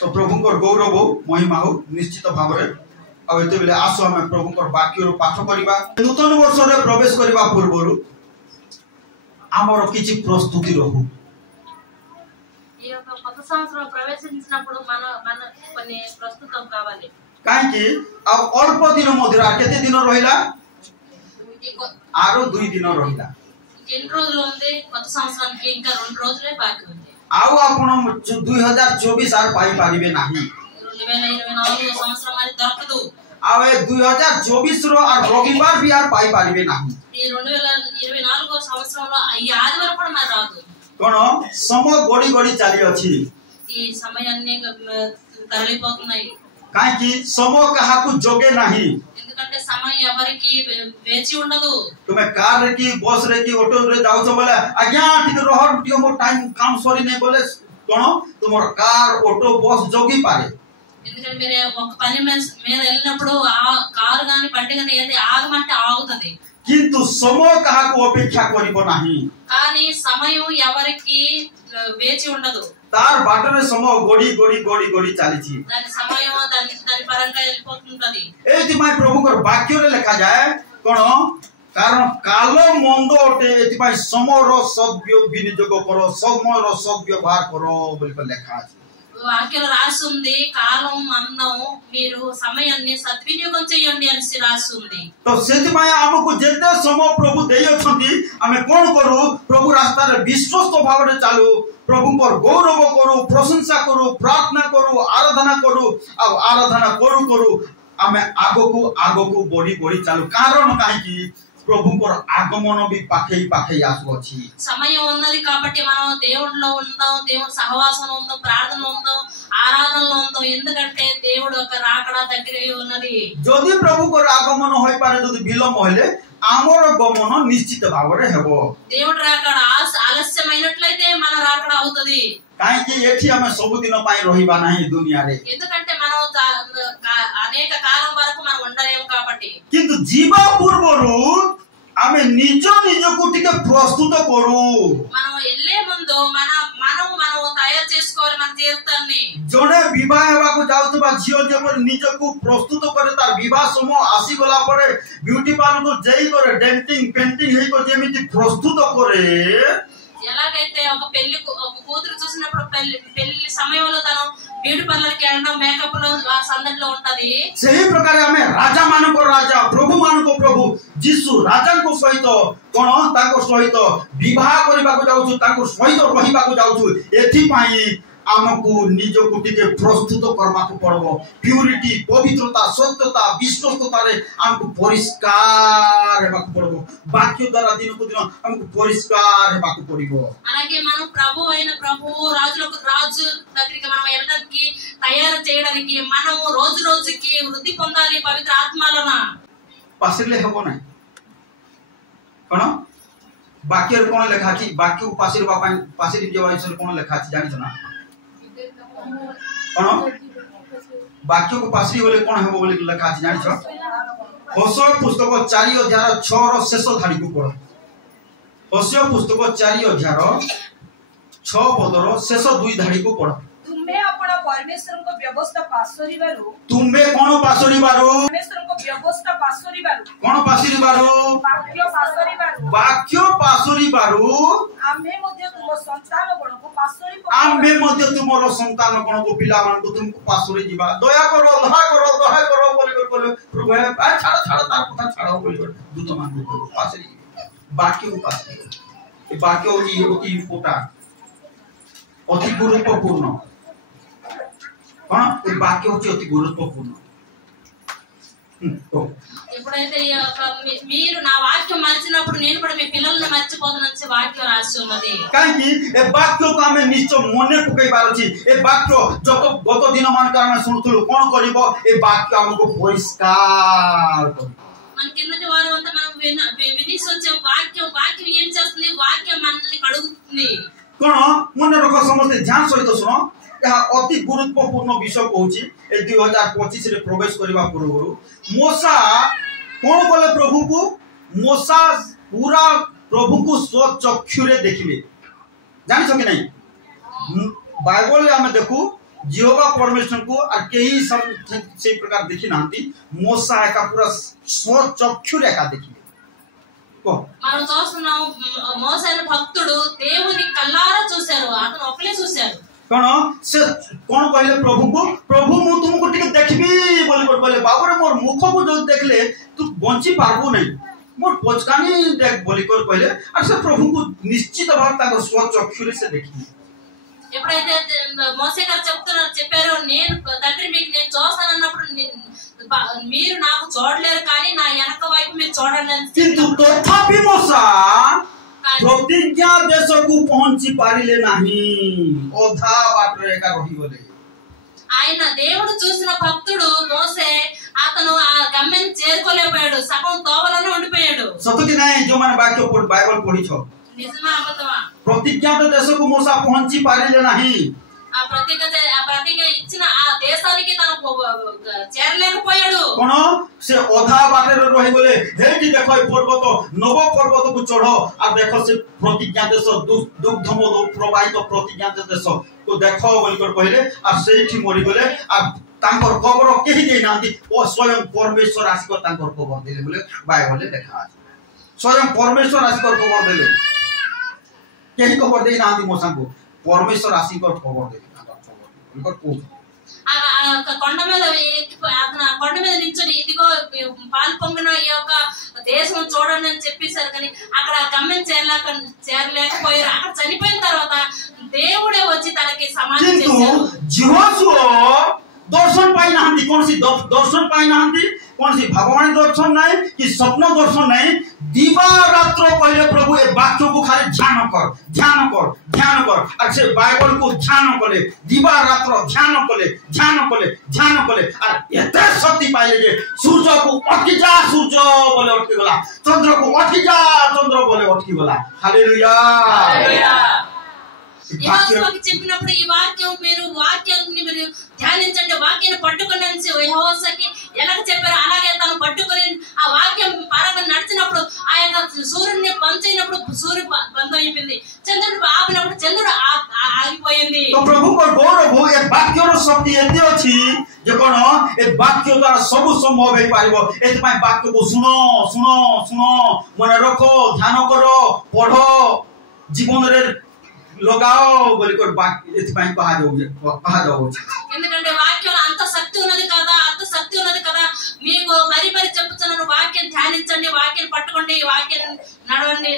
तो प्रभु गौरव महिमा हो निश्चित भाव में आते बेले आसो आम प्रभु वाक्य पाठ करवा नूतन वर्ष में प्रवेश करने पूर्व आमर किसी प्रस्तुति रहू कहीं अल्प दिन मध्य केते दिन रहिला आरो 2 दिन रहिला आउ आपण 2024 आर पाई पारिबे नाही आवे 2024 रो आर रविवार भी आर पाई पारिबे नाही कोन समय गड़ी गड़ी चली अछि ई समय अन्य काहे कि समय काहाकू जोगे नाही ఎందుకంటే సమయం ఎవరికి వేచి ఉండదు तुमे कार रे की बस रे की ऑटो रे जाउ छ बोले आज्ञा टिके रहर टिके मोर टाइम काम सरी नै बोले कोन तुमर कार ऑटो बस जोगी पारे ఎందుకంటే मेरे ఒక పని మీద వెళ్ళినప్పుడు ఆ కారు గాని బండి గాని ఏది ఆగమంటే ఆగుతది किंतु समय काहाकू अपेक्षा करिबो नाही కానీ సమయం ఎవరికి వేచి ఉండదు तार बाटरे समय गोड़ी गोड़ी गोड़ी गोड़ी चली दानी समय दानी परंगा వెళ్ళిపోతుంటది एति माय प्रभु को वाक्य रे लिखा जाए कोन कारण काल मंद ओटे एति माय समय रो सद्व्य विनियोग करो समय रो सद्व्यवहार करो बोली लिखा अछि వాక్యంలో రాసి ఉంది కాలం మందం మీరు సమయాన్ని సద్వినియోగం చేయండి అని రాసి ఉంది तो सेति माय हमको जेते समय प्रभु देय अछंती हमें कोन करू प्रभु रास्ता रे विश्वस्त भाव रे चालू प्रभु को गौरव करू प्रशंसा करू प्रार्थना करू आराधना करू आ आराधना करू करू हमें आगो को बड़ी बड़ी चालू कारण काहे कि प्रभु को आगमन भी पाखे पाखे आसु अछि समय ఉన్నది కాబట్టి మనం దేవుడిలో ఉందాం దేవుని సహవాసంలో ఉందాం ప్రార్థనలో ఉందాం ఆరాధనలో ఉందాం ఎందుకంటే దేవుడు ఒక రాకడా దగ్గరే ఉన్నది যদি प्रभु को आगमन होई पारे যদি বিলম্ব হইলে आमर गमन निश्चित भाव रे हेबो దేవుడు రాకడా ఆలస్యమైనట్లయితే మన రాకడా అవుతది काहे कि एठी हमें सब दिन पाई रहिबा नाही दुनिया रे ఎందుకంటే మనం అనేక కాలం వరకు మనం ఉండలేము కాబట్టి किंतु जीवा पूर्वरु आमे निज को टिके प्रस्तुत करू మనం ఎల్లే ముందు మనం తయారు చేసుకోవాలి మన జీవితాన్ని జోనే వివాह हेबाकू जाउतबा झियो जेपर निजको प्रस्तुत करे तार विवाह समय आसी गला परे ब्यूटी पार्लर को जई करे डेंटिंग पेंटिंग हेई को जेमिति प्रस्तुत करे ఎలాగైతే ఒక పెళ్లి ఒక కూతురు చూసినప్పుడు పెళ్లి సమయంలో తను బ్యూటీ పార్లర్ కి వెళ్ళడం మేకప్ లో ఆ సందడిలో ఉంటది सेही प्रकार हमें राजा मानको राजा प्रभु मानको प्रभु जीसु राजा को सहित कोन ताको सहित विवाह करबाको जाउछु ताको सहित रहिबाको जाउछु एथि पई हमको निज को टिके प्रस्तुत करबाको पड़बो प्यूरिटी पवित्रता सत्यता विश्वस्तता रे हमको परिष्कार हेबाको पड़बो वाक्य द्वारा दिन को दिन हमको परिष्कार हेबाको पड़िबो అలాగే మనం ప్రభు అయిన ప్రభు రాజులకు రాజు దగ్గరికి మనం వెళ్ళడానికి తయారు చేయడానికి మనం రోజు రోజుకి వృద్ధి పొందాలి పవిత్ర ఆత్మలోన पासिरले हेबो नै कोन वाक्य कोन लेखा छी वाक्य को पासिरबा पासिर जेवाइसर कोन लेखा छी जानि छ ना कोन वाक्य को पासिर बोले कोन हेबो बोले लेखा छी जानि छ होशे पुस्तक 4 अध्याय 6 रो शेष धाड़ी को पढ होशे पुस्तक 4 अध्याय 6 पदर शेष 2 धाड़ी को पढ तुम्हे अपना परमेश्वर को व्यवस्था पासरिबारु तुम्हे कोन पासरिबारु परमेश्वर को व्यवस्था पासरिबारु कोन पासरिबारु वाक्य पासरिबारु आम्हे मध्ये तुम संतान गण को पासरि आम्हे मध्ये तुमरो संतान गण को पिला मान को तुमको पासरि जीवा दया करो बोले प्रभु छाड़ तार कथा छाड़ो बोले दूत मान को पासरि वाक्य को पासरि ए वाक्य होती इम्पोर्टेंट अति गुरुत्वपूर्ण कोन वाक्य होती अति गुरुत्वपूर्ण ఎప్పుడైతే మీరు నా వాక్యం మర్చినప్పుడు నేను కూడా మీ పిల్లల్ని మర్చిపోతానని వాక్యం రాసి ఉన్నది काहे ए वाक्य को हमें निश्चय मने पकैबार अछि ए वाक्य जत गत दिन मान कारण सुनथुलु कोन करिवो ए वाक्य हमको परिष्कार करिवो मन కిందటి వారం అంతా మనం వినిసి వచ్చే వాక్యం ఏం చేస్తుంది వాక్యం మనల్ని కడుగుతుంది कोन मने रख समस्त ध्यान सहित सुनो यह अति गुरुत्वपूर्ण विषय कहूची ए 2025 रे प्रवेश करबा पूर्व मूसा कोन बोले प्रभु को मूसा पूरा प्रभु को स्वचक्षु रे देखिले जानि छ कि नहीं बाइबल रे हम देखू जिहोवा परमेश्वर को और कई सब से प्रकार देखी नांती मोसा का पूरा स्वचक्षु रेखा देखी को మనం చూస్తున్నాం మోసైన భక్తుడు దేవుని కల్లారా చూశారు అతను ఒక్కలే చూశారు कौन से कौन कहले प्रभु को प्रभु मु तुमको टिके देखबी बोली कहले बाबू रे मोर मुख को जो देखले तू बंची पारबो नहीं मोर पोचकानी देख बोली कहले और से प्रभु को निश्चित भाव ताको स्वचक्षु से देखी ఎప్పుడైతే మోసే గారు చెప్పారో నేను తండ్రి మీకు నేను చూస్తాను అన్నప్పుడు మీరు నాకు చూడలేరు కానీ నా వెనక వైపు మీరు చూడండి అని किंतु तथापि मोसा प्रतिज्ञा देश को पहुंची पारिले नाही ओधा बाटरे का रही गले ఆయన దేవుడు చూసిన భక్తుడు మోసే అతను ఆ గమ్యం చేరుకోలేకపోయాడు సగం తోవలోనే ఉండిపోయాడు సత్యకి నాయ్ जो माने वाक्य बाइबल पढ़ी छो నిజమా అబద్ధమా प्रतिज्ञा देश को मोसा पहुंची पारिले नाही ఆ ప్రతిజ్ఞ ఇచ్చిన ఆ దేశానికి తను చేరలేకపోయాడు कोन से ओधा बाटरे रही गले हेटी देखो पर्वत नव पर्वत को चढ़ो आ देखो से प्रतिज्ञा देश दुग्धमोद प्रवाहित प्रतिज्ञा देश को देखो बोल कर कहले आ सेठी मरि गले आ तांकर खबर केही दे नांती ओ स्वयं परमेश्वर आसी को तांकर खबर देले बोले बाइबल ले देखा स्वयं परमेश्वर आसी को खबर देले केही खबर दे नांती मोसा को परमेश्वर आसी को खबर देले तांकर खबर को కొండ మీద అతను కొండ మీద నిల్చొని ఇదిగో పాలు పొంగిన ఈ యొక్క దేశం చూడండి అని చెప్పేశారు కానీ అక్కడ గమ్యం చేరలేకపోయారు అక్కడ చనిపోయిన తర్వాత దేవుడే వచ్చి తనకి సమాధి చేశారు दर्शन पाई नांती कौन सी दर्शन पाई नांती कौन सी भगवान दर्शन नहीं कि स्वप्न दर्शन नहीं दिवा रात्र पहले प्रभु ए वाक्य को खाली ध्यान कर और से बाइबल को ध्यान कले दिवा रात्र ध्यान कले और एते शक्ति पाइले जे सूर्य को अटकी जा सूर्य बोले अटकी गला चंद्र को अटकी जा चंद्र बोले अटकी गला हालेलुया యెహోవాకి చెప్పినప్పుడు ఈ వాక్యం మీరు వాక్యాన్ని మీరు ధ్యానించండి వాక్యాన్ని పట్టుకొని యెహోవాకి ఎలా చెప్పారో అలాగే తను పట్టుకొని ఆ వాక్యం పరమ నడిచినప్పుడు ఆ యొక్క సూర్యుని పంచినప్పుడు సూర్యు బంద్ అయిపోయింది చంద్రుడు ఆపినప్పుడు చంద్రుడు ఆగిపోయింది तो प्रभु को गौरव हो ए वाक्यर शक्ति एते अछि जे कोन ए वाक्य द्वारा सब संभव हे पारिबो एते पय वाक्य को सुनो मन रखो ध्यान करो पढ़ो जीवन रे लगाओ बोली कर बात एति पय कहा जाओ ఎందుకంటే వాక్యంలో అంత శక్తి ఉన్నది కదా మీకు మరి చెప్పుచున్నాను వాక్యం ధ్యానించండి వాక్యం పట్టుకోండి వాక్యం నడవండి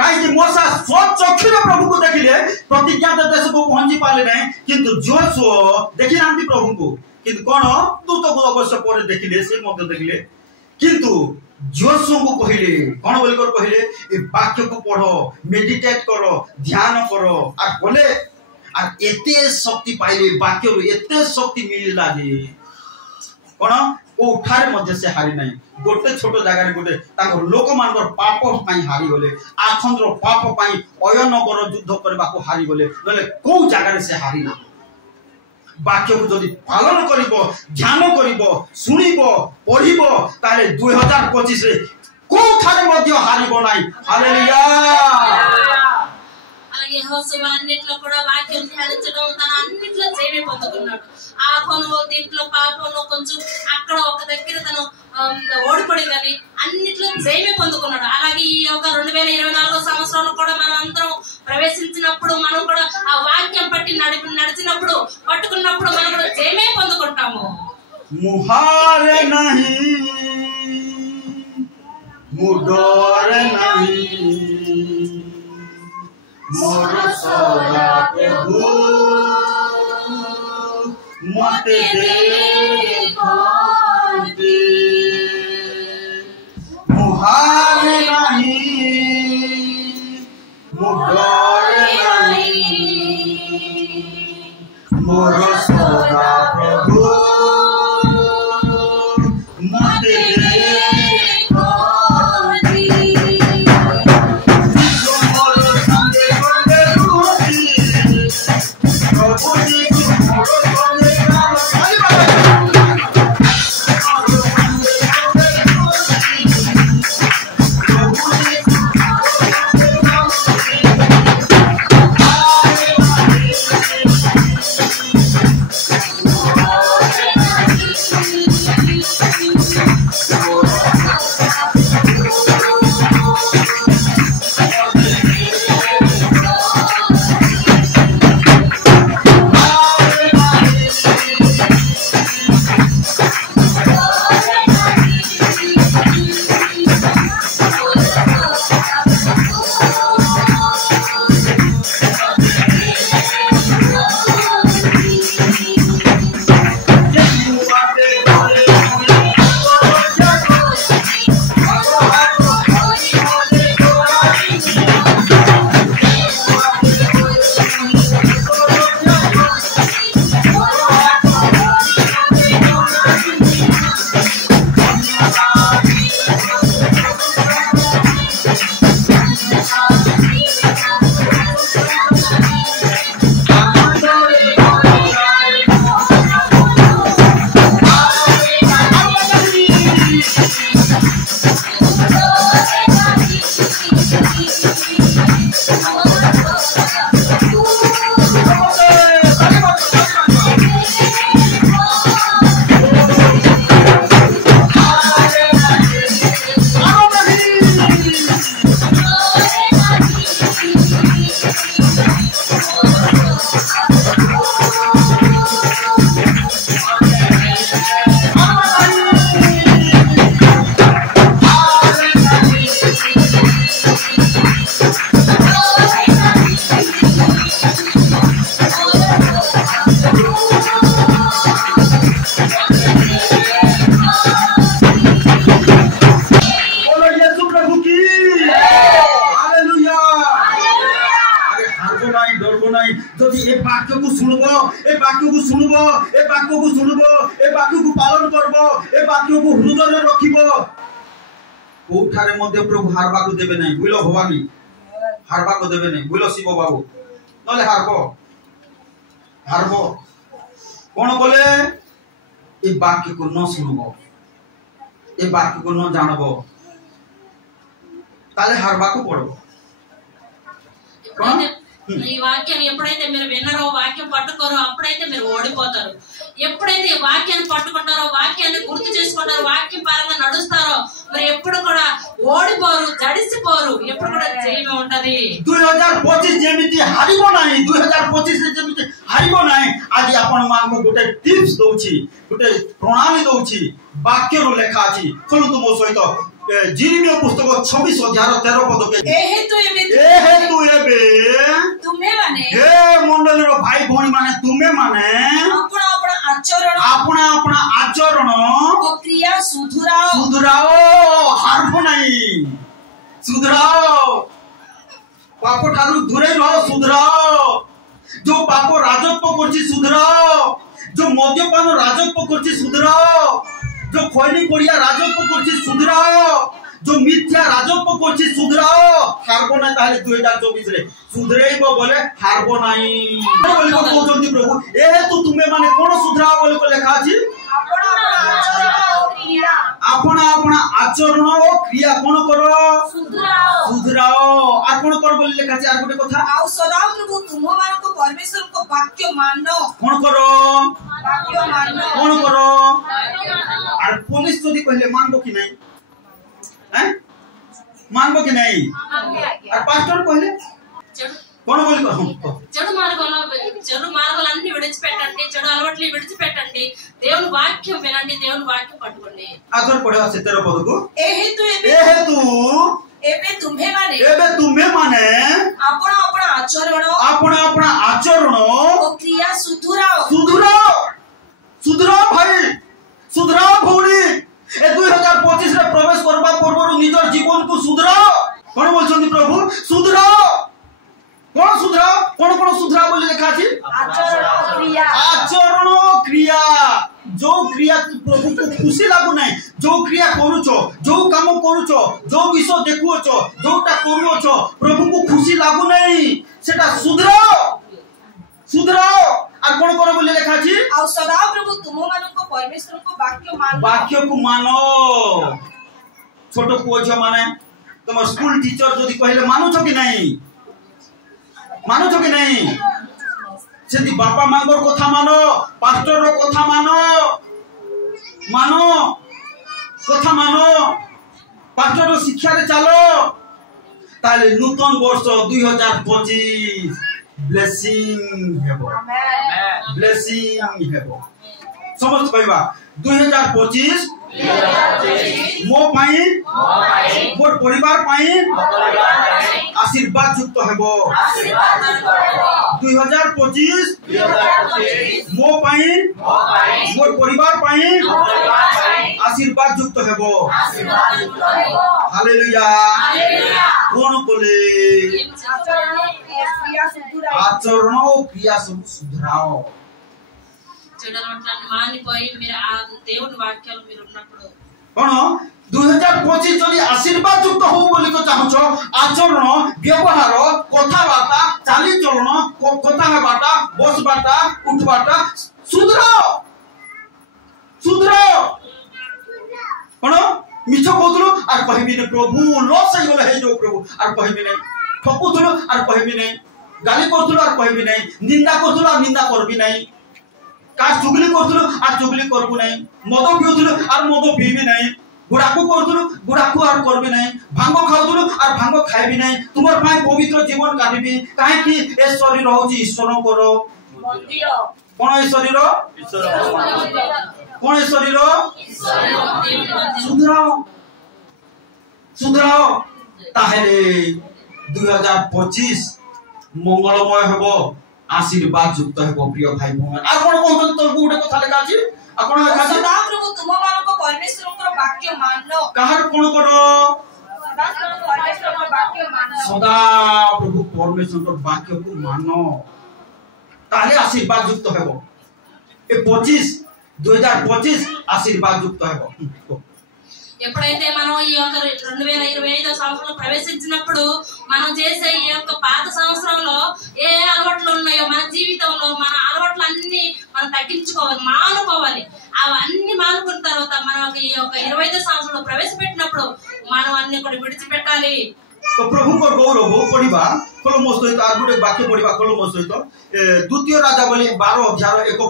काहे कि मोसा स्वचक्षु प्रभु को देखिले प्रतिज्ञा देश को पहुंची पाले नहीं किंतु जोशुआ देखि नांती प्रभु को किंतु कोन दूत को अवश्य पर देखिले से मध्य देखिले किंतु जोशुआ को कहले कोन बोलकर कहले ए वाक्य को पढ़ो मेडिटेट करो ध्यान करो और बोले और एते शक्ति पाइले वाक्य रो एते शक्ति मिलला जे कोन को उठारे मध्य से हारि नहीं गोटे छोट जगह गोटे ताको लोक मानकर पाप पई हारि गले आखंद्र पाप पई अयनगर युद्ध करबा को हारि गले नले को जगह से हारि ना वाक्य को जदि पालन करिबो ध्यान करिबो सुनिबो पढ़िबो ताले 2025 रे को थारे मध्य हारिबो नाही हालेलुया అలాగే యెహోషువ అన్నిట్లో కూడా వాక్యం ధ్యానించడం తన అన్నిట్లో జయమే పొందుకున్నాడు ఆ కొను దీంట్లో పాపంలో కొంచెం అక్కడ ఒక దగ్గర తను ఓడిపడి కానీ అన్నిట్లో జయమే పొందుకున్నాడు అలాగే ఈ యొక్క 2024 సంవత్సరంలో కూడా మనం అందరం ప్రవేశించినప్పుడు మనం కూడా ఆ వాక్యం పట్టి నడిచినప్పుడు పట్టుకున్నప్పుడు మనం కూడా జయమే పొందుకుంటాము मुहारे नहीं मुडोर नहीं मोर सदा प्रभु मते देखो मुहारे नहीं मुडोर नहीं मोर सदा प्रभु वाक्य को सुनबो ए वाक्य को पालन करबो ए वाक्य को हृदय में रखिबो कोठारे मध्य प्रभु हारबा को देबे नहीं बुझलो भवानी हारबा को देबे नहीं बुझलो शिव बाबू नले हारबो कौन बोले ए वाक्य को न सुनबो ए वाक्य को न जानबो ताले हारबा को पड़बो ఈ వాక్యాన్ని ఎప్పుడైతే మీరు విన్నారో వాక్యం పట్టుకోరో అప్పుడైతే మీరు ఓడిపోతారు. ఎప్పుడైతే ఈ వాక్యాన్ని పట్టుకుంటారో వాక్యాన్ని గుర్తు చేసుకుంటారో వాక్యం పరంగా నడుస్తారో మరి ఎప్పుడు కూడా ఓడిపోరు జడిసిపోరు ఎప్పుడు కూడా జయమే ఉంటది. 2025 जेमिति हारिबो नाही 2025 रे जेमिति हारिबो नाही आज आपण मानको गोटे टिप्स दोछि गोटे प्रणाली दोछि वाक्य रो लेखा अछि खोलु तुमो सहित जिरिमिया पुस्तक 26 अध्याय 13 पद के ए हेतु एबे तुमे माने हे मंडली रो भाई भौणी माने तुमे माने अपना अपना आचरण ओ क्रिया सुधराओ हारबो नाही सुधराओ पाप ठारू दूरे रहो सुधराओ जो पाप राजत्व करछि सुधराओ जो मद्यपान राजत्व करछि सुधराओ जो खैनी कोड़िया राजत्व करछि सुधराओ जो मिथ्या राजत्व करछि सुधराओ हारबो ना ताले 2024 रे सुधरेइबो बोले हारबो नाही बोली को कहउछन्ती प्रभु ए तू तुमे माने कोन सुधराओ बोली को लेखा अछि अपना अपना आचरण ओ क्रिया कोन करो सुधराओ आ कोन कर बोली लेखा अछि आर गोटे कथा आ सदा प्रभु तुम मानो को परमेश्वर को वाक्य मानो कोन करो वाक्य मानो कोन करो आर पुलिस जदी कहले मानबो कि नहीं हैं मानबो कि नहीं और पास्टर कहले कोन बोली చెడు మార్గాలు అన్ని విడిచిపెట్టండి చెడు అలవాట్లు విడిచిపెట్టండి దేవుని వాక్యం వినండి దేవుని వాక్యం పట్టుకోండి आदर पढ़ा से 13 पद को ए हेतु एबे तुम्हे माने अपना अपना आचरण ओ क्रिया सुधराओ भाई सुधराओ भौणी ए 2025 रे प्रवेश करबा पूर्व निजर जीवन को सुधराओ कोन बोलछन्ती प्रभु सुधराओ कोन सुधराओ बोली लिखा अछि आचरण क्रिया जो क्रिया प्रभु को खुशी लागु नै जो क्रिया करूछो जो काम करूछो जो विषय देखुछो जोटा करूछो प्रभु को खुशी लागु नै सेटा सुधराओ आ कोन करो बोली लिखा अछि आ सदा प्रभु तुम मानो को परमेश्वर को वाक्य को मानो छोटो पुओ छ माने तुम स्कूल टीचर जदी कहले मानु छ कि नहीं सेदी बापा मांगोर कथा मानो पास्टर रो कथा मानो कथा मानो पास्टर रो शिक्षा रे चलो ताले नूतन वर्ष 2025 ब्लेसिंग हेबो समझ पाइबा 2025 मो पाई मोर परिवार पाई आशीर्वाद युक्त हेबो 2025 मो पाई मोर परिवार पाई आशीर्वाद युक्त हेबो हालेलुया कोन बोले आचरण क्रिया सब सुधराओ దేవుని వాక్యాలు మీరు ఉన్నప్పుడు कोन 2025 जदी आशीर्वाद युक्त हो बोली को चाहछो आचरण व्यवहार कथाबार्ता चाली चलन कथाबार्ता बसबाटा उठबाटा सुधराओ कोन मिछ कोदलो आर कहबी ने प्रभु लॉस हे गेले हे जो प्रभु आर कहबी ने ठकुथलो आर कहबी ने गाली करथलो आर कहबी ने निंदा करथलो आर निंदा करबी नहीं का चुगली करथलो आर चुगली करबू नहीं मद पिउथलो आर मद पीबी नहीं गुड़ाकू करथलो गुड़ाकू आर करबी नहीं भांग खाउथलो आर भांग खाइबी नहीं तुमर पाए पवित्र जीवन काटिबी काहे कि ए शरीर होची ईश्वर करो मंदिर कोन ए शरीर कोन ए शरीर सुधराओ ताहेले 2025 मंगलमय हेबो आशीर्वाद युक्त हेबो प्रिय भाई बहन आ कोन कोन तो गुटे कथा लेखा अछि आपण लेखा अछि सदा प्रभु तुम मानको परमेश्वर को वाक्य मानो कहार कोन करो सदा प्रभु परमेश्वर को वाक्य सदा प्रभु परमेश्वर को वाक्य को मानो ताले आशीर्वाद युक्त हेबो ए 2025 ఆశీర్వాద युक्त है। ఎప్పుడైతే మనం ఈ యొక్క 2025 సంవత్సరంలో ప్రవేశించినప్పుడు మనం చేసే ఈ యొక్క పాత సంవత్సరంలో ఏ అలవాట్లు ఉన్నాయో మన జీవితంలో మన అలవాట్లన్నీ మనం తగ్గించుకోవాలి, మానుకోవాలి. అవన్నీ మానుకున్న తర్వాత మనం ఈ యొక్క 25 సంవత్సరంలో ప్రవేశపెట్టినప్పుడు మనం అన్ని కూడా విడిచిపెట్టాలి। तो प्रभु को गौरव पढ़ा कोलमोस सहित आर गोटे वाक्य पढ़ा कोलमोस सहित द्वितीय राजा बोली 12 अध्याय 1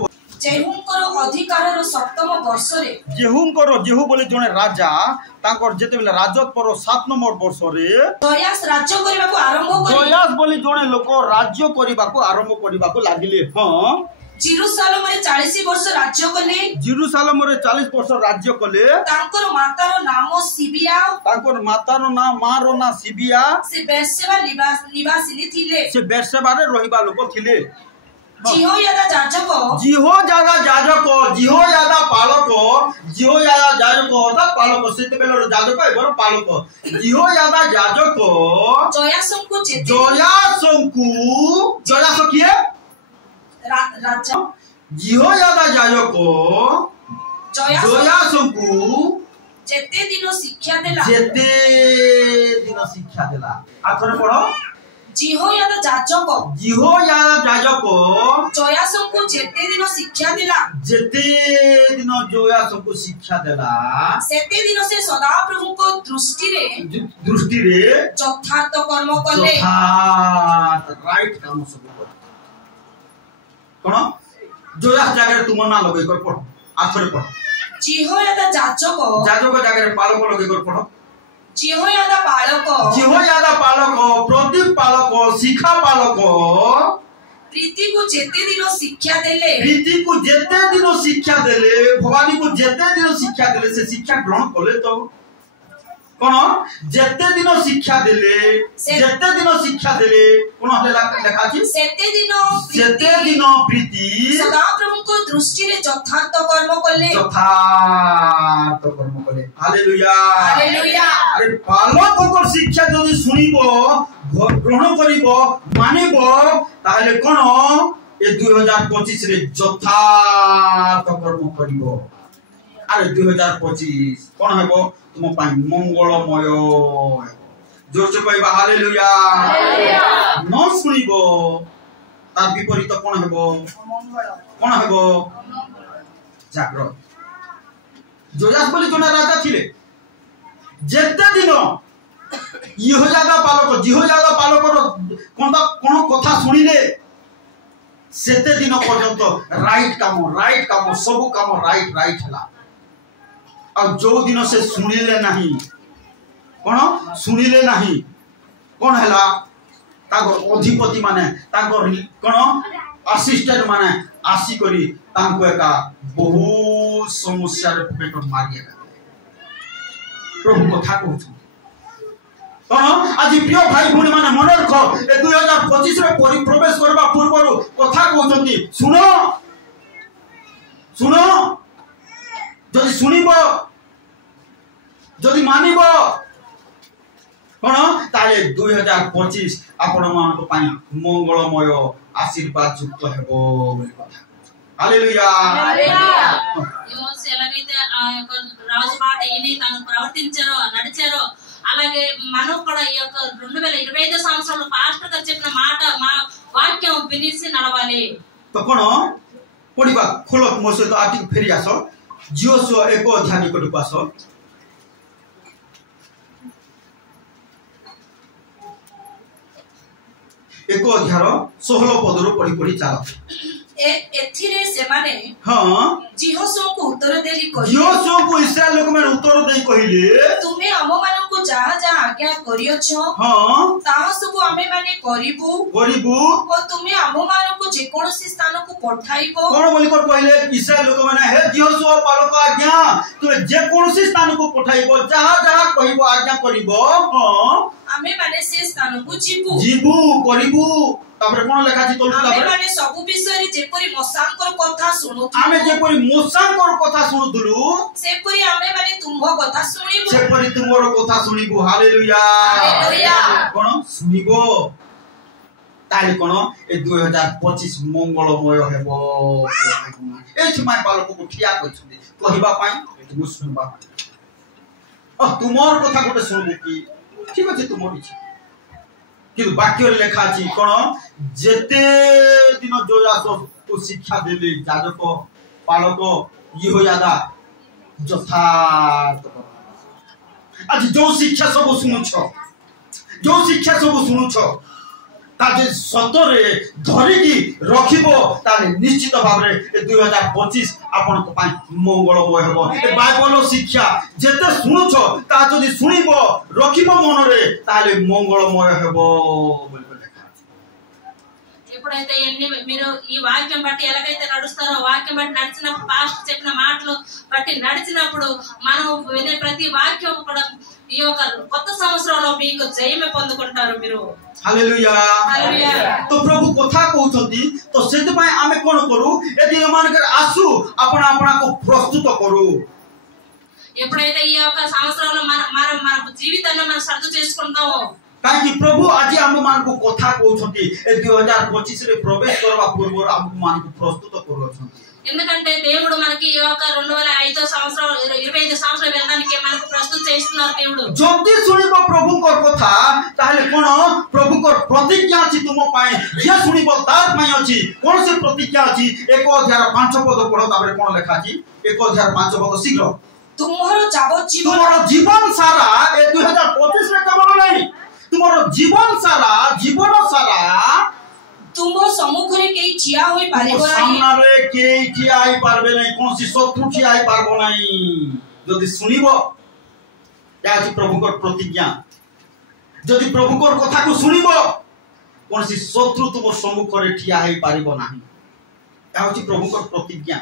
जेहुंकर अधिकारर सप्तम वर्ष रे जेहू बोले जने राजा तांकर जेते बेले राजत पर 7 नंबर वर्ष रे जयास राज्य करबा को आरंभ करी जयास बोली जने लोक राज्य करबा को आरंभ करबा को लागिले। हां जेरूसालेम रे 40 वर्ष राज्य कले जेरूसालेम रे 40 वर्ष राज्य कले। तांकर मातार नाम सिबिया तांकर मातार नाम मारो ना सिबिया से बेरशेबा निवासिनी थिले से बेरशेबा रे रहिबा लोक थिले। जिहोयादा जाजक जिहोयादा पालक अर्थात पालक सेते बेले जाजक एबर पालक जिहोयादा जाजक जयासंकु किए राजा जिहोयादा जाजक जयासंकु जेते दिन शिक्षा देला आथरे पढ़ो जिहोयादा जाजक जयासंकु जेते दिन शिक्षा देला सेते दिन से सदा प्रभु को दृष्टि रे यथार्थ कर्म कले राइट काम सब कोन जोयास जागर तुम ना लगे कर पढ़ो आथरे पढ़ो जिहोयादा जाजक जागर पालक लगे कर पढ़ो जिहोयादा पालक प्रदीप पालक शिखा पालक प्रीति को जेते दिन शिक्षा देले भवानी को जेते दिन शिक्षा देले से शिक्षा ग्रहण कले तो कोन जेते दिन शिक्षा देले कोन हलेला लेखा अछि सेते दिन प्रीति सदा प्रभु को दृष्टि रे यथार्थ कर्म कले हालेलुया अरे पालक को शिक्षा जदि सुनिबो ग्रहण करिबो मानिबो ताहले कोन ए 2025 रे यथार्थ कर्म करिबो। अरे 2025 कोन हेबो तुम पाई मंगलमय जोर से कहबा हालेलुया न सुनिबो तार विपरीत कोन हेबो जाग्रत। जोयास बोली जोना राजा थिले जेते दिन जिहोयादा पालक कोन कथा सुनिले सेते दिन पर्यंत राइट काम सब काम राइट हला। और जो दिन से सुनिले नहीं कोन हला ताको अधिपति माने ताको कोन असिस्टेंट माने आसी करी तांको एका बहुत समस्या रे पेट मारिया प्रभु कथा कहू कोन आज प्रिय भाई भूणी माने मन रख ए 2025 रे प्रवेश करबा पूर्व कथा कहउछंती सुनो जदि सुनिबो जदि मानिबो कोन ताले 2025 आपण मानको पाई मंगलमय आशीर्वाद युक्त हेबो बोली कथा। हालेलुया ఎలాగైతే ఆ యొక్క రాజు మాట విని తాను ప్రవర్తించారో నడిచారో అలాగే మనం కూడా ఈ యొక్క 2025 సంవత్సరంలో పాస్టర్ గారు చెప్పిన మాట మా వాక్యం వినిసి నడవాలి। तो कोन पढिबा खोलक मोसे तो आर्टिक फेरि आसो जियोसो एको अध्याय निकट पासो एको अध्याय 16 पदरो पढि चाल एथिरे सेमाने हां जिहोसो को उत्तर देली कहि जिहोसो को इस्राएल लोक में उत्तर देई कहिले तुमे हम मानन को जहा आज्ञा करियो छ हां ताहा सब हमें माने करिबु और तुमे हम मानन को जे कोनोसी स्थान को पठाइबो कोन बोली कर कहिले इस्राएल लोक माने हे जिहोसो पालक आज्ञा तुमे जे कोनोसी स्थान को पठाइबो जहा कहिबो आज्ञा करिबो हां हमें माने से स्थान को जीबु करिबु तापर कोन लेखा छी तोल तापर हमें माने सब विषय रे जेपरि मसांकर कथा सुनु आमे जेपरि मसांकर कथा सुनुदुलु सेपरि हमें माने तुमो कथा सुनिबु सेपरि तुमोर कथा सुनिबु। हालेलुया कोन सुनिबो ताले कोन ए 2025 मंगलमय हेबो एथि माय बालक को ठिया कइछथि कहिबा पाई एथि सुनबा तुमर कथा गोटे सुनबो की ठीक अछि तुमर इच्छा कि वाक्य लेखा अछि कोन जेते दिन जोयासो को शिक्षा देले जाजक पालक यहोयादा यथार्थ आज जो शिक्षा सब सुनुछ जो शिक्षा सब सुनुछ ताजे सतरे धरिकी रखिबो ताले निश्चित भाबरे 2025 आपन को पाई मंगलमय हेबो ए बाइबल शिक्षा जेते सुनुछ ता जदि सुनिबो रखिबो मनरे ताले मंगलमय हेबो बोल लेखा ఎప్పుడైతే మీరు ఈ వాక్యం బట్టి ఎలాగైతే నడుస్తారో వాక్యం బట్టి నడిచిన పాస్ట్ చెప్పిన మాటలు బట్టి నడిచినప్పుడు మనం వినే ప్రతి వాక్యం కూడా ఈ యొక్క కొత్త సంవత్సరంలో మీకు జయమే పొందుకుంటారు మీరు हालेलुया हालेलुया तो प्रभु कथा कहउछंती तो सेते पय आमे कोन करू एदि मानकर आसु अपना अपना को प्रस्तुत करू ఎప్పుడైతే ఈ యొక్క సంవత్సరంలో మన జీవితాన్ని మనం సర్దు చేసుకుంటామో काकी प्रभु आज हम मान को कथा कहउछंती ए 2025 रे प्रवेश करबा पूर्व हम मान को प्रस्तुत करूछंती ఎందుకంటే దేవుడు మనకి ఈ యొక్క 2025 సంవత్సరం 25 సంవత్సరం వెళ్ళడానికి మనకు ప్రస్తుతం చేస్తున్నారు దేవుడు जल्दी सुनिबो प्रभु को कथा ताले कोन प्रभु को प्रतिज्ञा अछि तुम पाए जे सुनिबो तार पाए अछि कोन से प्रतिज्ञा अछि 1:5 पद पढो ताबरे कोन लेखा अछि 1:5 पद शीघ्र तुम्हारो जीवन सारा ए 2025 रे केवल नहीं तुम्हारो जीवन सारा तुम सम्मुख रे के ठिया होई पारिबो नाही सामना रे के ठिया होई पारबे नहीं कोन सी शत्रु ठिया होई पारबो नहीं जदि सुनिबो याची प्रभु को प्रतिज्ञा जदि प्रभु को कथा को सुनिबो कोन सी शत्रु तुम सम्मुख रे ठिया होई पारिबो नाही याची प्रभु को प्रतिज्ञा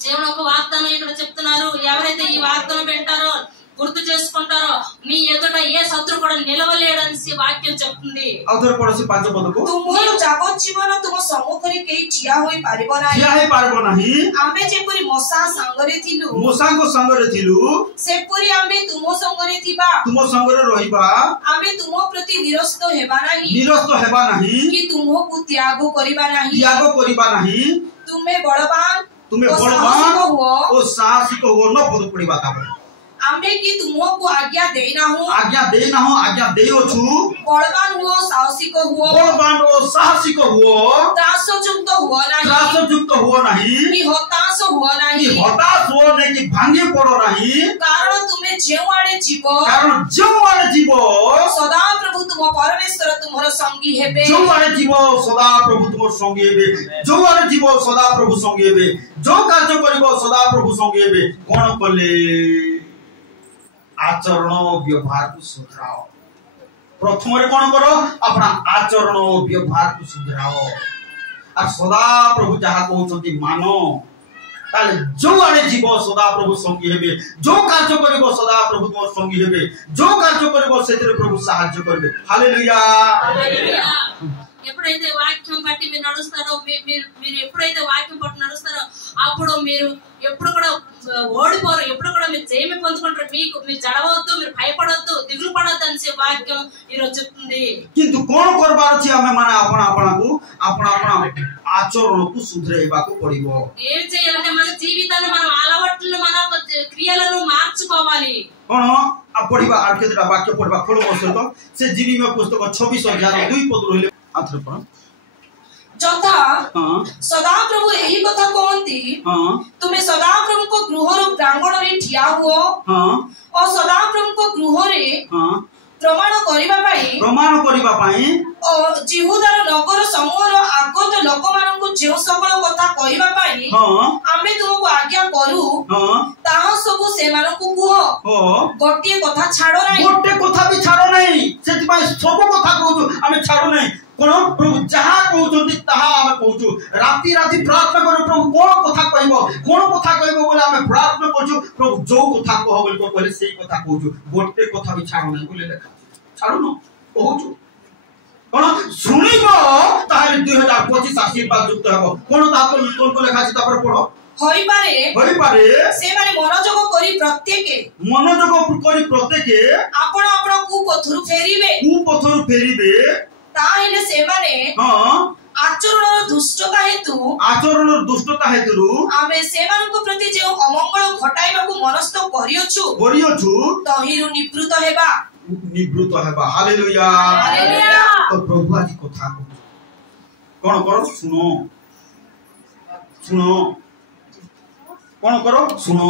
దేవుని ఒక వాగ్దానం ఇక్కడ చెప్తున్నారు ఎవరైతే ఈ వాగ్దానం వింటారో గుర్తు చేసుకుంటారో మీ ఎదుట ఏ శత్రు కూడా నిలవలేడని వాక్యం చెప్తుంది అవతర పడసి 5 పదకు तुमरो जागत जीवन तुम सम्मुख रे के ठिया होई पारिबो नाही आमे जेपरि मसा संगरे थिलु मसांगो संगरे थिलु सेपरि आमे तुमो संगरे थिबा तुम संगरे रहिबा आमे तुमो प्रति निरस्त हेबा नाही कि तुमो को त्याग करिबा नाही तुम्हें बलवान ओ साहसिक हो न पद पड़िबा ताबे आमे की तुमो को आज्ञा देना हो आज्ञा देयो छु बलवान हो साहसिक हो त्रासयुक्त हो नहीं कि हताश हो नहीं कि भांगे पड़ो नहीं कारण तुम्हें जेवाड़े जीवो सदा प्रभु तुम परमेश्वर तुमरो संगी हेबे जेवाड़े जीवो सदा प्रभु तुमरो संगी हेबे जेवाड़े जीवो सदा प्रभु संगी हेबे जो कार्य करिवो सदा प्रभु संगी हेबे कोन कले आचरण और व्यवहार को सुधराओ प्रथम रे कोन करो अपना आचरण और व्यवहार को सुधराओ आ सदा प्रभु जहा कहउछंती मानो ताले जो आड़े जीव सदा प्रभु संगी हेबे जो कार्य करिवो सदा प्रभु तुम संगी हेबे जो कार्य करिवो सेतिर प्रभु सहाय्य करबे हालेलुया ఎప్పుడైతే వాక్యం బట్టి మీరు నడుస్తారో మీరు ఎప్పుడైతే వాక్యం బట్టి నడుస్తారో అప్పుడు మీరు ఎప్పుడు కూడా ఓడిపోరు ఎప్పుడు కూడా మీరు జయమే పొందుకుంటారు మీరు జడవద్దు మీరు భయపడొద్దు దిగులు పడొద్దు అని వాక్యం ఈ రోజు చెప్తుంది किंतु कोन करबार अछि हमें माने अपना आचरण को सुधरेबाको पड़िबो ఏం చేయాలంటే మన జీవితాన్ని మన అలవాట్లను మన క్రియలను మార్చుకోవాలి कोन आ पढ़िबा आ केतरा वाक्य पढ़िबा खोलो मसत से जीवी में पुस्तक 26:2 पद रहले आथर पर जथा सदा प्रभु यही कथा कहंती तुम्हें सदा प्रभु को गृह रो प्रांगण रे ठिया हुओ और सदा प्रभु को गृह रे प्रमाण करिबा पई और जिहुदार नगर समूह रो आगत लोक मानन को जे सकल कथा कहिबा पई आमे तुमको आज्ञा करू ताहा सब से मानन को कुहो गोटे कथा छाड़ो भी छाड़ो नहीं सेति पई सब कथा कहू आमे छाड़ो नहीं कोन प्रभु जहा कहउछंती ताहा आमे कहउछु राति प्रार्थना करू प्रभु कोन कथा कहबो बोले आमे प्रार्थना करछु प्रभु जो कथा कहो बोले कहले सेही कथा कहउछु गोटे कथा भी छाड़ो नहीं बोले लेखा छाड़ो न कहउछु कोन सुनिबो ताले 2025 आशीर्वाद युक्त हबो कोन तापर कोन लेखा अछि तापर पढो होई पारे से माने मनोजग करी प्रत्येके आपण को पथरु फेरिबे ताहेले सेमाने आचरण दुष्टता हेतु आमे सेमानक प्रति जे अमंगल घटाइबाकू मनस्थ करियोछु तहिरु निवृत्त हेबा। Hallelujah hallelujah. तो प्रभु आज कथा कोन करो सुनो कोन करो सुनो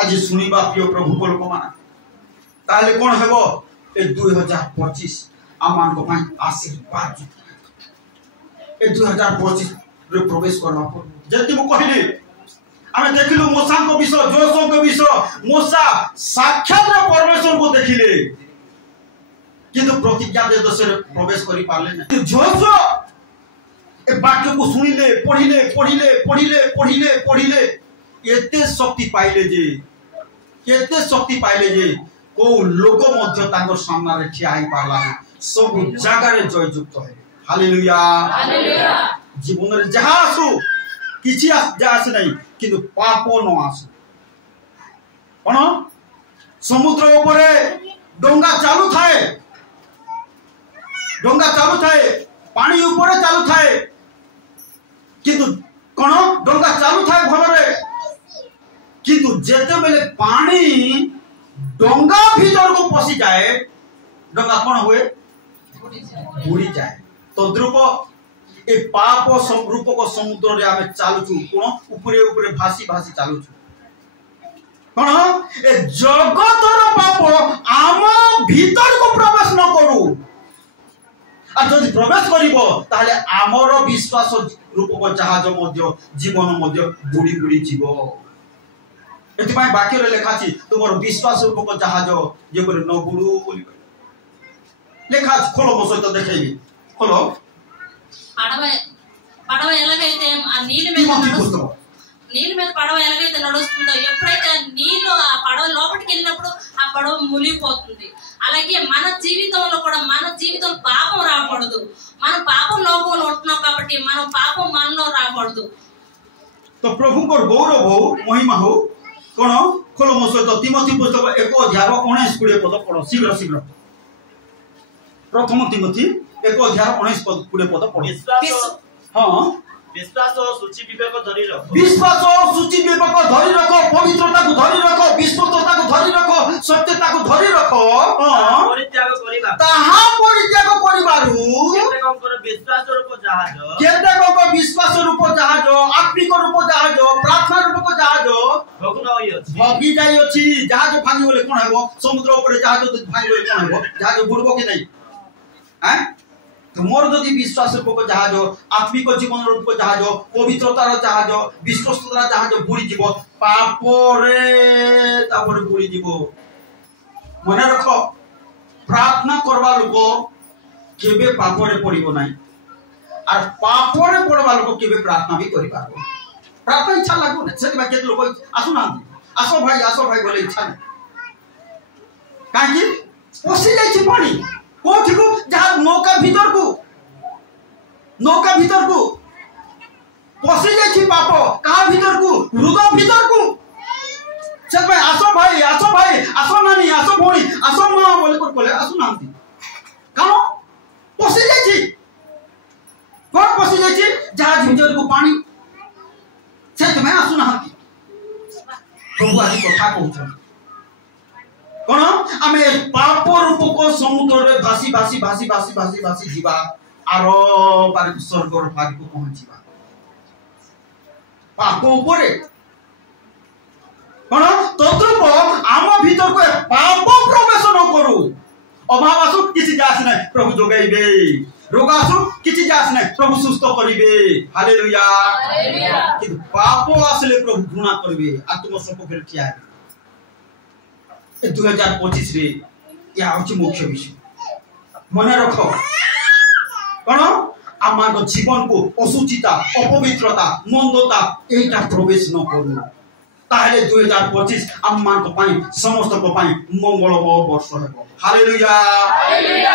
आज सुनिबा प्रिय प्रभु को लोक माना ताले कोन हेबो ए 2025 आमान को पई आशीर्वाद ए 2025 रे प्रवेश करना पर जति मु कहिली आमे देखिलु मूसा को विषय जोशो को विषय मूसा साक्षात परमेश्वर को देखिले किंतु प्रतिज्ञा दे दशे प्रवेश करि पारले न जोशो ए वाक्य को सुनिले पढ़िले एते शक्ति पाइले जे को लोक मध्य ताको सामना रे ठिया आइ पारला सब जगह रे जययुक्त है। Hallelujah hallelujah. जीवन रे जहा आसु किछि जास नहीं किंतु पाप न आसु कोन समुद्र ऊपर डोंगा चालू थाए पानी ऊपर चालू थाए किंतु कोन डोंगा चालू थाए भलरे किंतु जेते बेले पानी डोंगा भीतर को पसी जाए डोंगा कोन हुए बुड़ी जाए। तो द्रुप ए पाप रूप को समुद्र रे आमे चालुछु कोन ऊपरे भासी चालुछु कोन ए जगतर पाप आम भीतर को प्रवेश न करू आ जदि प्रवेश करिवो ताले आमर विश्वास रूप को जहाज मध्य जीवन मध्य बुड़ी जीवो। एति भाई वाक्य रे लेखा छी तुमर विश्वास रूप को जहाज जे पर न बुडू बोली लेखा खोलो मो सहित देखैबी खोलो పడవ ఎలాగైతే ఆ నీళ్ళ మీద పడవ ఎలాగైతే నడుస్తుందో ఎప్పుడైతే నీళ్ళు ఆ పడవ లోపలికి వెళ్ళినప్పుడు ఆ పడవ మునిగిపోతుంది అలాగే మన జీవితంలో కూడా మన జీవితం పాపం రాకూడదు మనం పాపం లోపల ఉంటున్నాం కాబట్టి మనం పాపం మనలో రాకూడదు। तो प्रभु को गौरव हो महिमा हो कोन खोलो मो सहित तिमोथी पुस्तक 1 अध्याय 19-20 पद पढो शीघ्र प्रथम तिमोथी 1 अध्याय 19-20 पद पढो। विश्वास और सूची विवेक धरि रखो पवित्रता को धरि रखो विश्वस्तता को धरि रखो सत्यता को धरि रखो ताहा परित्याग करिबारु केतेकंकर विश्वास रूप जहाज आत्मिक रूप जहाज प्रार्थना रूप जहाज भगी जाई अछि जहाज भांगी बोले कोन हेबो समुद्र ऊपर जहाज भांगी बोले कोन हेबो जहाज बुडबो कि नहीं हैं तुमर जदि विश्वास रूप जहाज आत्मिक जीवन रूप जहाज पवित्रतार जहाज विश्वस्ततार जहाज बुड़ी जीवो पाप रे तापर बुड़ी जीवो। मन रख प्रार्थना करबा लोक केबे पाप रे पड़िबो नाही और पाप रे पड़बा लोक केबे प्रार्थना भी करि पारबो प्रार्थना इच्छा लागो न सेति बाके लोक आसु ना आसो भाई बोले इच्छा नहीं काकी पसी जाई छी पानी कोठी को जहां नौका भीतर को पसी जाई छी पाप कहा भीतर को हृदय भीतर को चल भाई आसो नानी आसो भोणी आसो मां बोले आसु नांती कानो पसी जाई छी कोन पसी जाई छी जहां भीतर को पानी से तुम्हें आसु नांती प्रभु आज कथा कहउछन कोन आमे पाप रूप को समुद्र रे भासी जीवा आरो पार स्वर्ग रो भाग को पहुंचीबा पाप ऊपरे कोन तद्रूप आम भीतर को पाप प्रवेश न करू अभाव आसु किछि जास नै प्रभु जोगाइबे रोग आसु किछि जास नै प्रभु सुस्त करिबे। Hallelujah hallelujah. कि पाप आसले प्रभु घृणा करिबे आ तुम सब फेर ठिया 2025 रे या होची मुख्य विषय मन रखो कोन आमार जीवन को असुचिता अपवित्रता मंदता एटा प्रवेश न करू ताहले 2025 आमार को पाई समस्त को पाई मंगलमय वर्ष हेबो। Hallelujah hallelujah.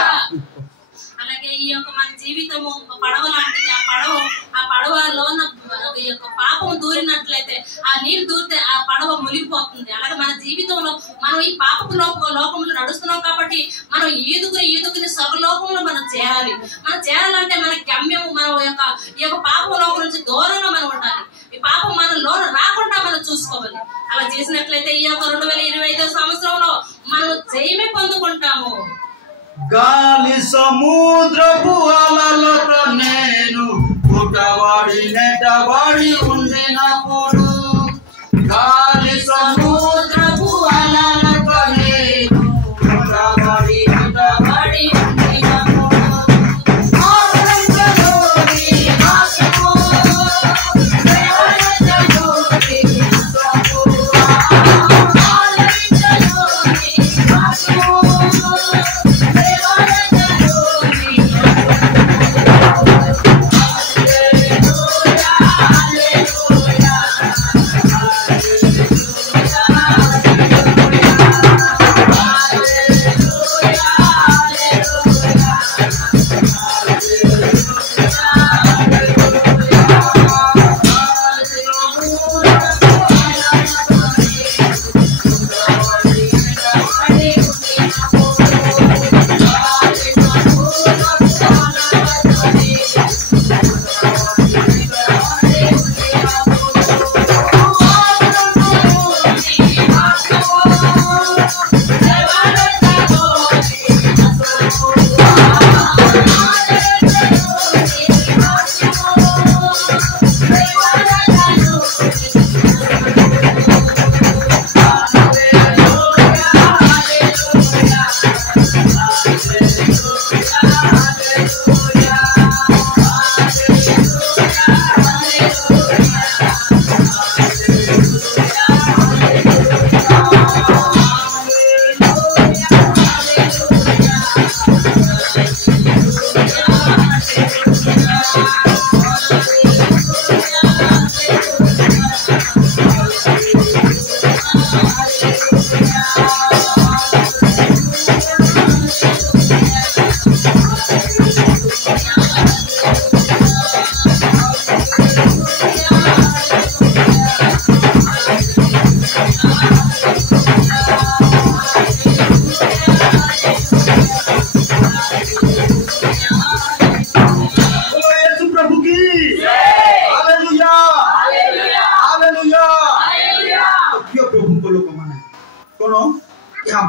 అలాగే ఈ యొక్క మన జీవితము పడవ లాంటిది ఆ పడవ ఆ పడవలోన పాపం దూరినట్లయితే ఆ నీళ్ళు దూరితే ఆ పడవ మునిగిపోతుంది. అలాగే మన జీవితంలో మనం ఈ పాపపు లోకంలో నడుస్తున్నాం కాబట్టి మనం ఈదుకుని సర్వలోకంలో మనం చేరాలి. మనం చేరాలంటే మన గమ్యం మన ఈ యొక్క పాపం లోకం నుంచి దూరంగా మనం ఉండాలి. ఈ పాపం మన లోన రాకుండా మనం చూసుకోవాలి. అలా చేసినట్లయితే ఈ యొక్క 2025 సంవత్సరంలో మనం జయమే పొందుకుంటాము. గాలి సముద్రపు అలలతో నేను పుట్టబడి నెట్టబడి ఉండినప్పుడు, గాలి సముద్రపు అలలతో నేను పుట్టబడి నెట్టబడి ఉండినప్పుడు,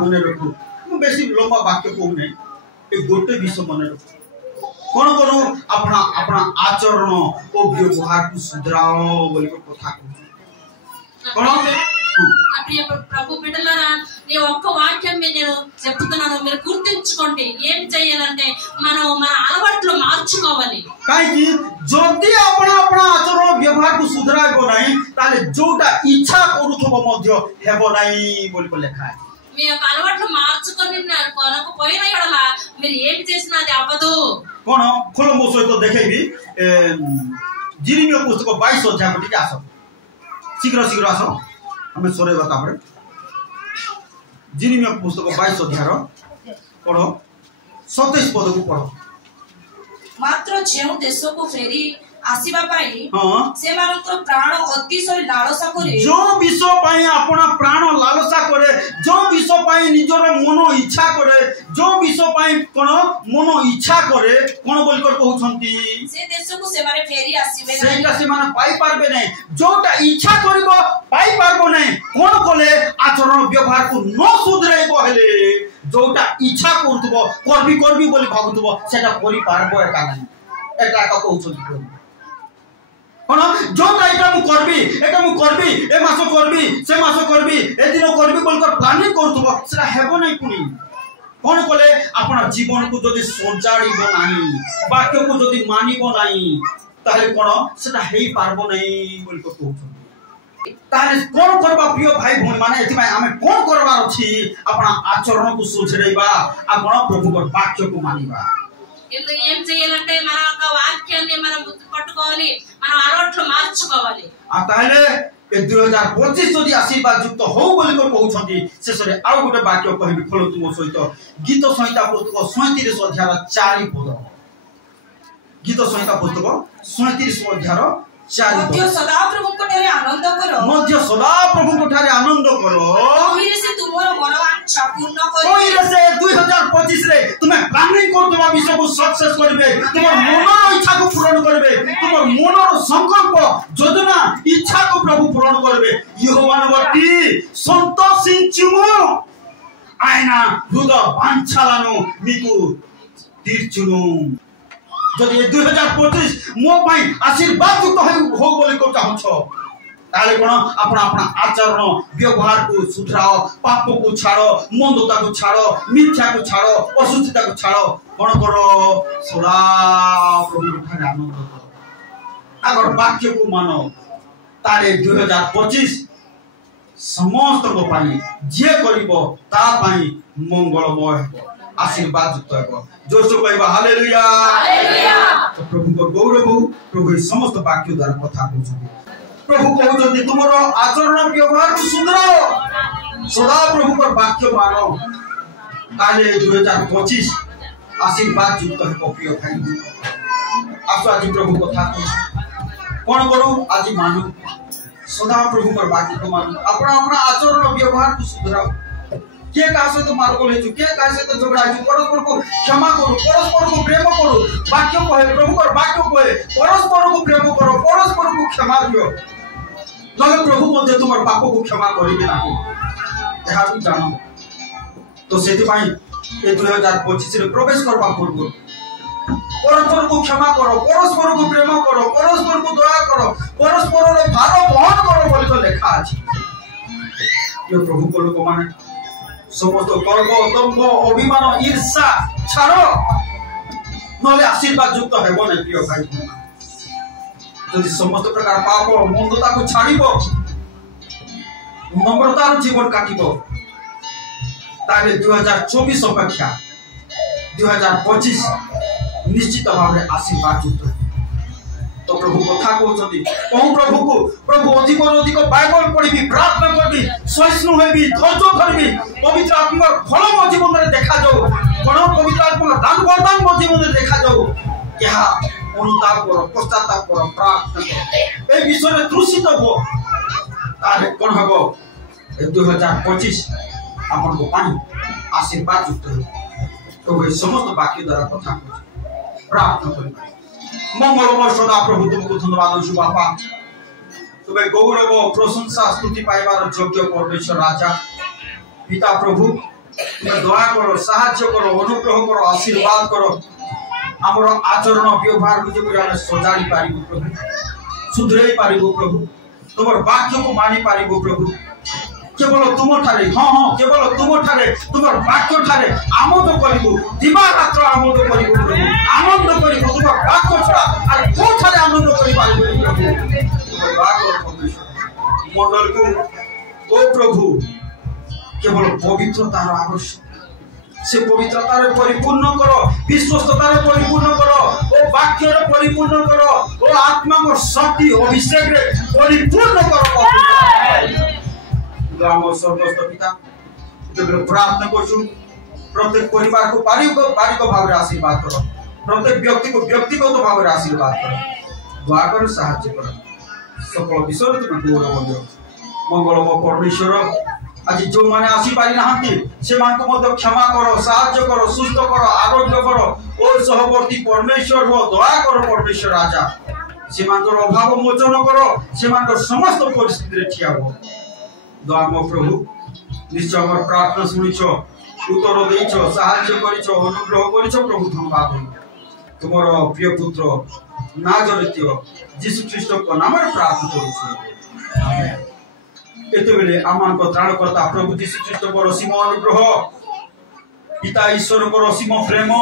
মনে রাখো। ମୁଁ ବେଶୀ ଲମ୍ବା ବାକ୍ୟ କହୁନି, ଏ ଗୋଟେ ବିଷୟ ମନେ ରଖ। କଣ କରୁ ଆପଣ ଆଚରଣ ଓ ବ୍ୟବହାରକୁ ସୁଧାର ବୋଲି କଥା କହୁଛୁ। କଣ ప్రియ ప్రభు బిడ్డలారా, నీ ఒక్క వాక్యం నేను చెప్తున్నాను, మీరు గుర్తుంచుకోండి. ఏం చేయాలంటే మనం మన అలవాట్లు మార్చుకోవాలి। କାହିଁକି ଯଦି ଆପଣ ଆଚରଣ ବ୍ୟବହାରକୁ ସୁଧାରିବ ନାହିଁ ତାହେଲେ ଯୋଉଟା ଇଚ୍ଛା କରୁଥିବ ମଧ୍ୟ ହେବ ନାହିଁ ବୋଲି ଲେଖା ଅଛି। మీ యొక్క అలవాట్లు మార్చుకొని కొనకపోయిన ఎడల మీరు ఏం చేసినా అది అవ్వదు। କଣ ଖୋଲ ମୋ ସହିତ ଦେଖେଇବି, ଜିରିମିୟ ପୁସ୍ତକ 22 ଅଧ୍ୟାୟ ଟିକେ ଆସ, ଶୀଘ୍ର ଶୀଘ୍ର ଆସ, ଆମେ ସରେଇବା। ତାପରେ ଜିରିମିୟ ପୁସ୍ତକ 22 ଅଧ୍ୟାୟର ପଢ 27 ପଦକୁ ପଢ। ମାତ୍ର ଯେଉଁ ଦେଶକୁ ଫେରି ଆସିବା ପାଇଁ ସେମାନଙ୍କର ପ୍ରାଣ ଅତିଶୟ ଲାଳସା କରେ, ଯୋଉ ବିଷୟ ପାଇଁ ଆପଣ ପ୍ରାଣ ଲାଳସା କରେ, ଯୋଉ ବିଷୟ ପାଇଁ ନିଜର ମନ ଇଚ୍ଛା କରେ, ଯୋଉ ବିଷୟ ପାଇଁ କଣ ମନ ଇଚ୍ଛା କରେ, କଣ ବୋଲି କହୁଛନ୍ତି ସେ ଦେଶକୁ ସେମାନେ ଫେରି ଆସିବେ ନାହିଁ, ସେଇଟା ସେମାନେ ପାଇପାରିବେ ନାହିଁ। ଯୋଉଟା ଇଚ୍ଛା କରିବ ପାଇପାରିବ ନାହିଁ। କଣ କଲେ ଆଚରଣ ବ୍ୟବହାରକୁ ନ ସୁଧରାଇବ, ହେଲେ ଯୋଉଟା ଇଚ୍ଛା କରୁଥିବ କରିବି ବୋଲି ଭାବୁଥିବ ସେଟା କରିପାରିବ ଏକା ନାହିଁ। ଏଟା କହୁଛନ୍ତି କଣ, ଯୋଉଟା ଏଟା ମୁଁ କରିବି ଏ ମାସ କରିବି ସେ ମାସ କରିବି ଏ ଦିନ କରିବି ବୋଲି ପ୍ଲାନିଂ କରୁଥିବ ସେଟା ହେବ ନାହିଁ। ପୁଣି କଣ କଲେ ଆପଣ ଜୀବନକୁ ଯଦି ସଜାଡ଼ିବ ନାହିଁ, ବାକ୍ୟକୁ ଯଦି ମାନିବ ନାହିଁ, ତାହେଲେ କଣ ସେଟା ହେଇପାରିବ ନାହିଁ ବୋଲି କହୁଛନ୍ତି। ତାହେଲେ କଣ କରିବା ପ୍ରିୟ ଭାଇ ଭଉଣୀ ମାନେ, ଏଥିପାଇଁ ଆମେ କଣ କରିବାର ଅଛି? ଆପଣ ଆଚରଣକୁ ସୁଧରେଇବା, ଆପଣ ପ୍ରଭୁଙ୍କ ବାକ୍ୟକୁ ମାନିବା। ఎందుకు ఏం చేయాలంటే మన యొక్క వాక్యాన్ని మనం పట్టుకోవాలి, మన అలవాట్లు మార్చుకోవాలి। ତାହେଲେ ଏ 2025 ଯଦି ଆଶୀର୍ବାଦ ଯୁକ୍ତ ହଉ ବୋଲି କହୁଛନ୍ତି। ଶେଷରେ ଆଉ ଗୋଟେ ବାକ୍ୟ କହିବି, ଖୋଲନ୍ତୁ ମୋ ସହିତ ଗୀତ ସଂହିତା ପୁସ୍ତକ 37 ଅଧ୍ୟାୟର 4 ପଦ। गीत संहिता पुस्तक 37 अध्याय 4 मध्य सदाप्रभु को ठारे आनंद करो मध्य सदाप्रभु को ठारे आनंद करो ओहिरे से तुमर मनोवांछा पूर्ण करो ओहिरे से 2025 रे तुमे प्लानिंग कर तुम विषय को सक्सेस करबे तुमर मनर इच्छा को पूर्ण करबे तुमर मनर संकल्प योजना इच्छा को प्रभु पूर्ण करबे यहोवान बट्टी संतोषिंचुमु आयना हृदय वांछालानु मिकु तीर्चुनु जदि 2025 मो पई आशीर्वाद युक्त हो बोली को चाहछो ताले कोन अपना अपना आचरण व्यवहार को सुधराओ पाप को छाड़ो मंदता को छाड़ो मिथ्या को छाड़ो असुचिता को छाड़ो कोन करो सदा प्रभु ठारे आनंद करो अगर वाक्य को मानो ताले 2025 समस्त को पाई जे करिवो ता पाई मंगलमय हो आशीर्वाद युक्त हो जोर से कहबा हालेलुया हालेलुया तो प्रभु को गौरव हो प्रभु समस्त वाक्य द्वारा कथा कहउछथि प्रभु कहउछथि तुमरो आचरण व्यवहार को सुधराओ सदा प्रभु को वाक्य मानो ताले 2025 आशीर्वाद युक्त हो प्रिय भाई आसो आज प्रभु कथा कोन करू आज मानु सदा प्रभु को वाक्य को मानो अपना अपना आचरण व्यवहार को सुधराओ के कासे तो मार को ले के कासे तो झगड़ा है परस्पर को क्षमा करो परस्पर को प्रेम करो वाक्य को है प्रभु को वाक्य को है परस्पर को प्रेम करो परस्पर को क्षमा दियो नले प्रभु मध्य तुम पाप को क्षमा करिबे नाही एहा भी जानो तो सेति पाई ए 2025 रे प्रवेश करबा पूर्व परस्पर को क्षमा करो परस्पर को प्रेम करो परस्पर को दया करो परस्पर रो भार वहन करो बोली तो लिखा अछि यो प्रभु को लोक माने समस्त गर्व दम्भ अभिमान ईर्षा छाड़ो नले आशीर्वाद युक्त हेबो नै प्रिय भाई जदि समस्त प्रकार पाप मंदता को छाड़िबो नम्रतार जीवन काटिबो ताले 2024 अपेक्षा 2025 निश्चित भाव रे आशीर्वाद युक्त तो प्रभु कथा कहउछथि कहू प्रभु अधिक अधिक बाइबल पढ़ी प्रार्थना करबी सहिष्णु हेबी धैर्य धरबी पवित्र आत्मा फल मो जीवन रे देखा जाऊ कोन पवित्र आत्मा दान वरदान मो जीवन रे देखा जाऊ क्या अनुताप करो पश्चाताप करो प्रार्थना करो ए विषय में तृषित हो तारे कोन हबो 2025 आपन को पानी आशीर्वाद युक्त हो तो समस्त वाक्य द्वारा कथा प्रार्थना करबी मंगलमय सदा प्रभु तुमको धन्यवाद दउछु बापा तुम्हें गौरव प्रशंसा स्तुति पाइबार योग्य परमेश्वर राजा पिता प्रभु तुम्हें दया करो साहाय्य करो अनुग्रह करो आशीर्वाद करो हमर आचरण व्यवहार को जे हम सजाड़ी पारिबो प्रभु सुधरै पारिबो प्रभु तुमर वाक्य को मानि पारिबो प्रभु केवल तुम ठारे हां केवल तुम ठारे तुमर वाक्य ठारे आमोद करिबो दिवा रात्र आमोद करिबो प्रभु आनंद करिबो तुमर वाक्य छडा आर को ठारे आनंद करि पारिबो प्रभु तुमर वाक्य परमेश्वर मंडल को ओ प्रभु केवल पवित्रतार आवश्यक से पवित्रतार परिपूर्ण करो विश्वस्ततार परिपूर्ण करो ओ वाक्य रे परिपूर्ण करो ओ आत्मा को शक्ति अभिषेक रे परिपूर्ण करो ग्राम स्वर्गस्थ पिता तो प्रार्थना करछु प्रत्येक परिवार को बारिक भाव रे आशीर्वाद करो प्रत्येक व्यक्ति को व्यक्तिगत भाव रे आशीर्वाद करो दया कर सहायता करो सकल विषय तुम गौरव दियो मंगलमय परमेश्वर आज जो माने आसी पारि नाहंती से मान को मत क्षमा करो सहायता करो सुस्थ करो आरोग्य करो और सहवर्ती परमेश्वर हो दया करो परमेश्वर राजा से मान को अभाव मोचन करो से मान को समस्त परिस्थिति रे ठिया हो दयामय प्रभु निश्चय हमर प्रार्थना सुनिछो उत्तर देइछो सहायता करिछो अनुग्रह करिछो प्रभु धन्यवाद तुमर प्रिय पुत्र नाजरेत यीशु ख्रीष्ट को नाम रे प्रार्थना करूछु आमेन एते बेले आमान को त्राणकर्ता प्रभु यीशु ख्रीष्ट को असीम अनुग्रह पिता ईश्वर को असीम प्रेम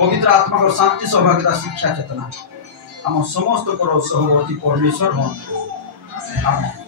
पवित्र आत्मा को शांति सौभाग्यता शिक्षा चेतना हम समस्त को सहवर्ती परमेश्वर हो आमेन।